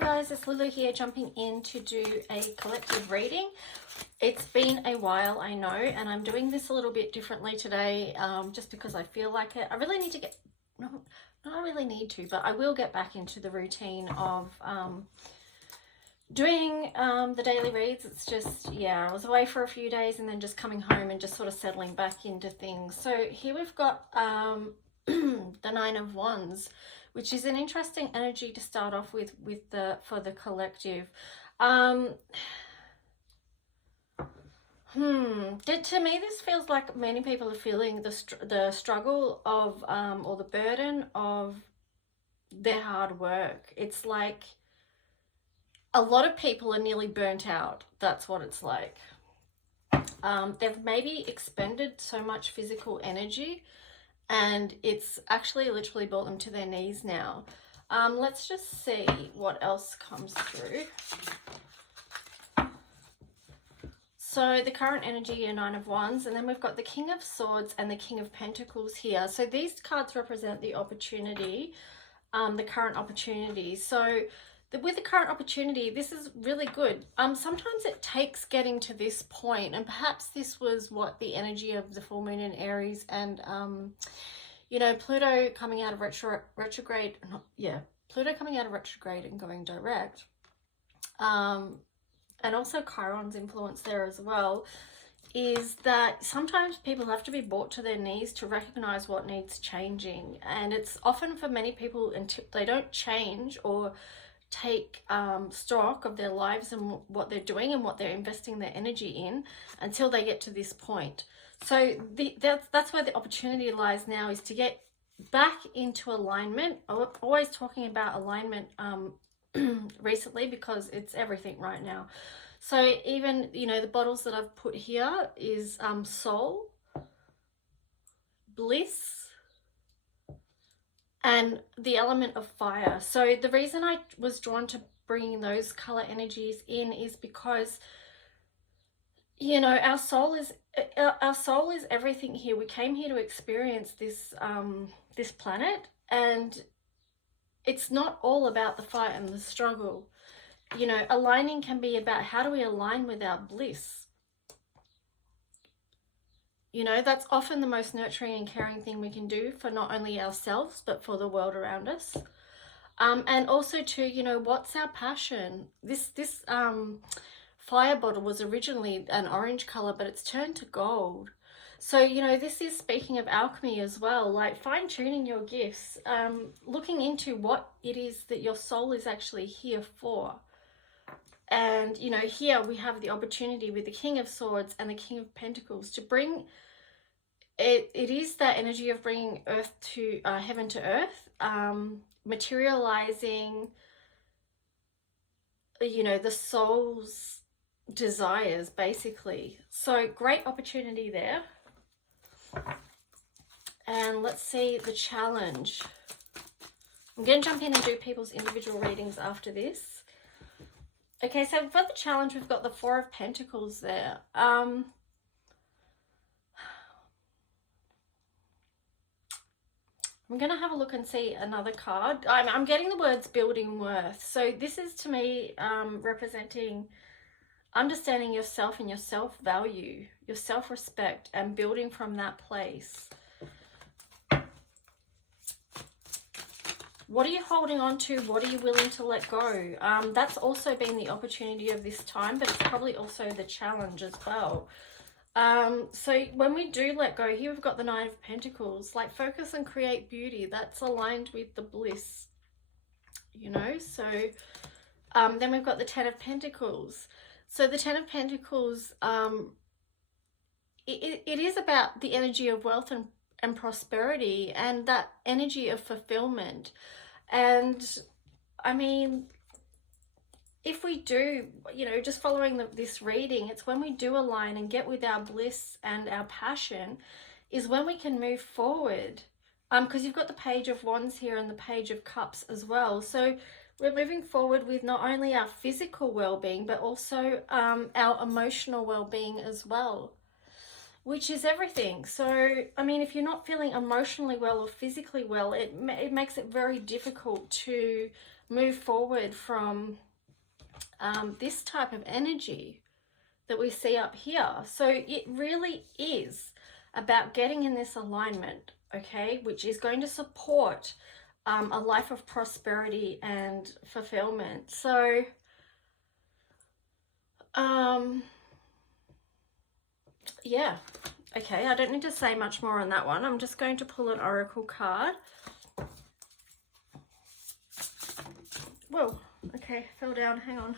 guys, it's Lulu here, jumping in to do a collective reading. It's been a while, I know, and I'm doing this a little bit differently today, just because I feel like it. I really need to get, no, not really need to, but I will get back into the routine of doing the daily reads. It's just, yeah, I was away for a few days and then just coming home and just sort of settling back into things. So here we've got the Nine of Wands, which is an interesting energy to start off with for the collective. To me, this feels like many people are feeling the struggle of or the burden of their hard work. It's like a lot of people are nearly burnt out. That's what it's like. They've maybe expended so much physical energy and it's actually literally brought them to their knees now. Let's just see what else comes through. So the current energy, a Nine of Wands, and then we've got the King of Swords and the King of Pentacles here. So these cards represent the opportunity, the current opportunity. So with the current opportunity, this is really good. Sometimes it takes getting to this point, and perhaps this was what the energy of the full moon in Aries and you know, Pluto coming out of retrograde, Pluto coming out of retrograde and going direct, and also Chiron's influence there as well, is that sometimes people have to be brought to their knees to recognize what needs changing. And it's often for many people until they don't change or take stock of their lives and what they're doing and what they're investing their energy in until they get to this point. So that's where the opportunity lies now, is to get back into alignment. I'm always talking about alignment recently because it's everything right now. So even, you know, the bottles that I've put here is soul, bliss, and the element of fire. So the reason I was drawn to bringing those color energies in is because, you know, our soul is everything here. We came here to experience this this planet, and it's not all about the fight and the struggle. You know, aligning can be about how do we align with our bliss. You know, that's often the most nurturing and caring thing we can do for not only ourselves, but for the world around us. And also too, you know, what's our passion? This fire bottle was originally an orange color, but it's turned to gold. So, you know, this is speaking of alchemy as well, like fine-tuning your gifts, looking into what it is that your soul is actually here for. And, you know, here we have the opportunity with the King of Swords and the King of Pentacles to bring it is that energy of bringing earth to heaven to earth, materializing, you know, the soul's desires basically. So great opportunity there. And let's see the challenge. I'm going to jump in and do people's individual readings after this. Okay, so for the challenge, we've got the Four of Pentacles there. I'm going to have a look and see another card. I'm getting the words building worth. So this is to me representing understanding yourself and your self-value, your self-respect, and building from that place. What are you holding on to? What are you willing to let go? That's also been the opportunity of this time, but it's probably also the challenge as well. So when we do let go, here we've got the Nine of Pentacles, like focus and create beauty. That's aligned with the bliss, you know. So then we've got the Ten of Pentacles. So the Ten of Pentacles, it is about the energy of wealth and prosperity and that energy of fulfillment. And I mean, if we do, you know, just following this reading, it's when we do align and get with our bliss and our passion is when we can move forward. Because you've got the Page of Wands here and the Page of Cups as well. So we're moving forward with not only our physical well-being, but also our emotional well-being as well. which is everything. So, I mean, if you're not feeling emotionally well or physically well, it makes it very difficult to move forward from this type of energy that we see up here. So it really is about getting in this alignment, okay, which is going to support a life of prosperity and fulfillment. So yeah, okay, I don't need to say much more on that one. I'm just going to pull an oracle card. Whoa, okay, fell down, hang on.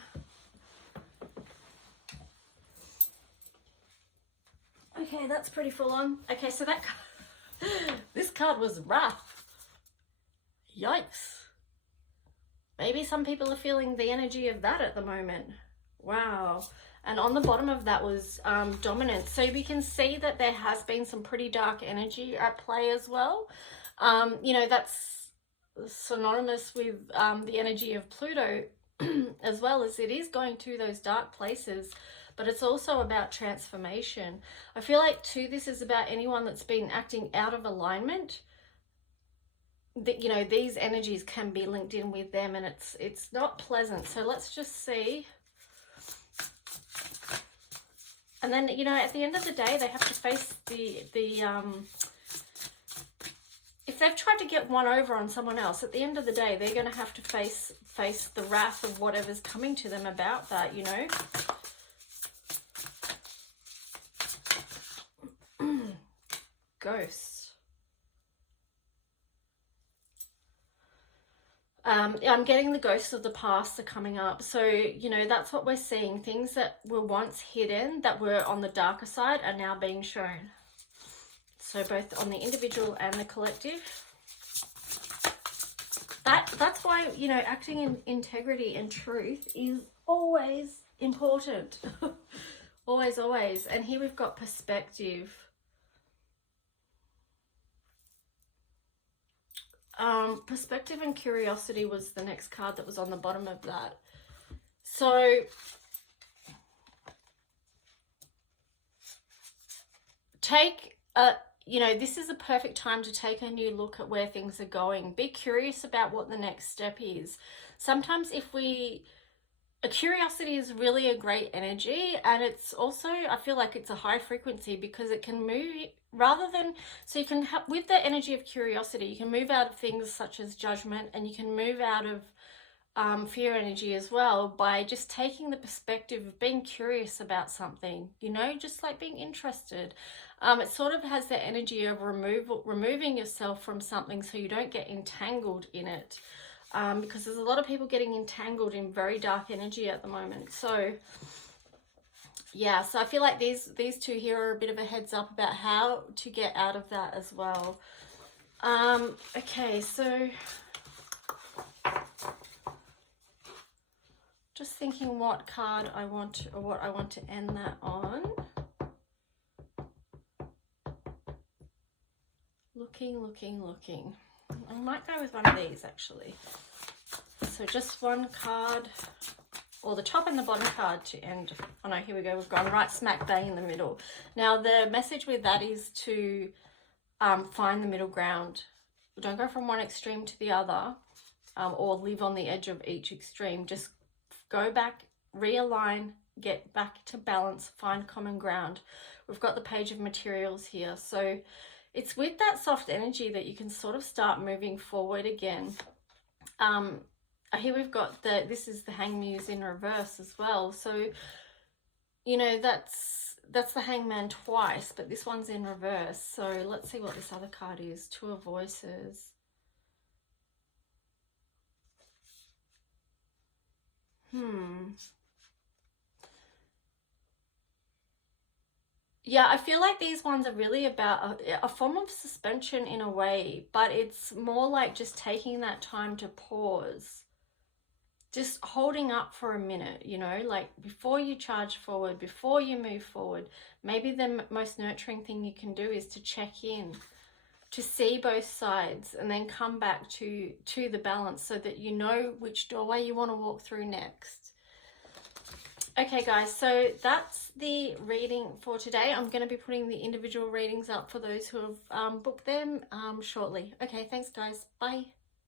Okay, that's pretty full on. Okay, so that this card was rough. Yikes. Maybe some people are feeling the energy of that at the moment. Wow. And on the bottom of that was dominance. So we can see that there has been some pretty dark energy at play as well. You know, that's synonymous with the energy of Pluto as well, as it is going to those dark places. But it's also about transformation. I feel like too, this is about anyone that's been acting out of alignment. That, you know, these energies can be linked in with them, and it's not pleasant. So let's just see. And then, you know, at the end of the day, they have to face if they've tried to get one over on someone else, at the end of the day, they're going to have to face the wrath of whatever's coming to them about that, you know. Ghosts. I'm getting the ghosts of the past are coming up. So, you know, that's what we're seeing. Things that were once hidden, that were on the darker side, are now being shown. So both on the individual and the collective. That's why, you know, acting in integrity and truth is always important. Always, always. And here we've got perspective. Perspective and curiosity was the next card that was on the bottom of that. So take you know, this is a perfect time to take a new look at where things are going. Be curious about what the next step is. Sometimes a curiosity is really a great energy, and it's also, I feel like it's a high frequency, because it can move rather than, so you can have, with the energy of curiosity, you can move out of things such as judgment, and you can move out of fear energy as well by just taking the perspective of being curious about something, you know, just like being interested. It sort of has the energy of removing yourself from something so you don't get entangled in it. Because there's a lot of people getting entangled in very dark energy at the moment. So yeah, so I feel like these two here are a bit of a heads up about how to get out of that as well. Okay, so just thinking what card I want, or what I want to end that on. Looking. I might go with one of these actually. So just one card, or the top and the bottom card to end. Oh no, here we go. We've gone right smack bang in the middle. Now the message with that is to find the middle ground. Don't go from one extreme to the other, or live on the edge of each extreme. Just go back, realign, get back to balance, find common ground. We've got the Page of Materials here. So it's with that soft energy that you can sort of start moving forward again. Here we've got this is the Hanged Muse in reverse as well. So, you know, that's the Hangman twice, but this one's in reverse. So let's see what this other card is. Two of Voices. Yeah, I feel like these ones are really about a form of suspension in a way, but it's more like just taking that time to pause. Just holding up for a minute, you know, like before you charge forward, before you move forward. Maybe the most nurturing thing you can do is to check in, to see both sides, and then come back to the balance so that you know which doorway you want to walk through next. Okay, guys, so that's the reading for today. I'm going to be putting the individual readings up for those who have booked them shortly. Okay, thanks, guys. Bye.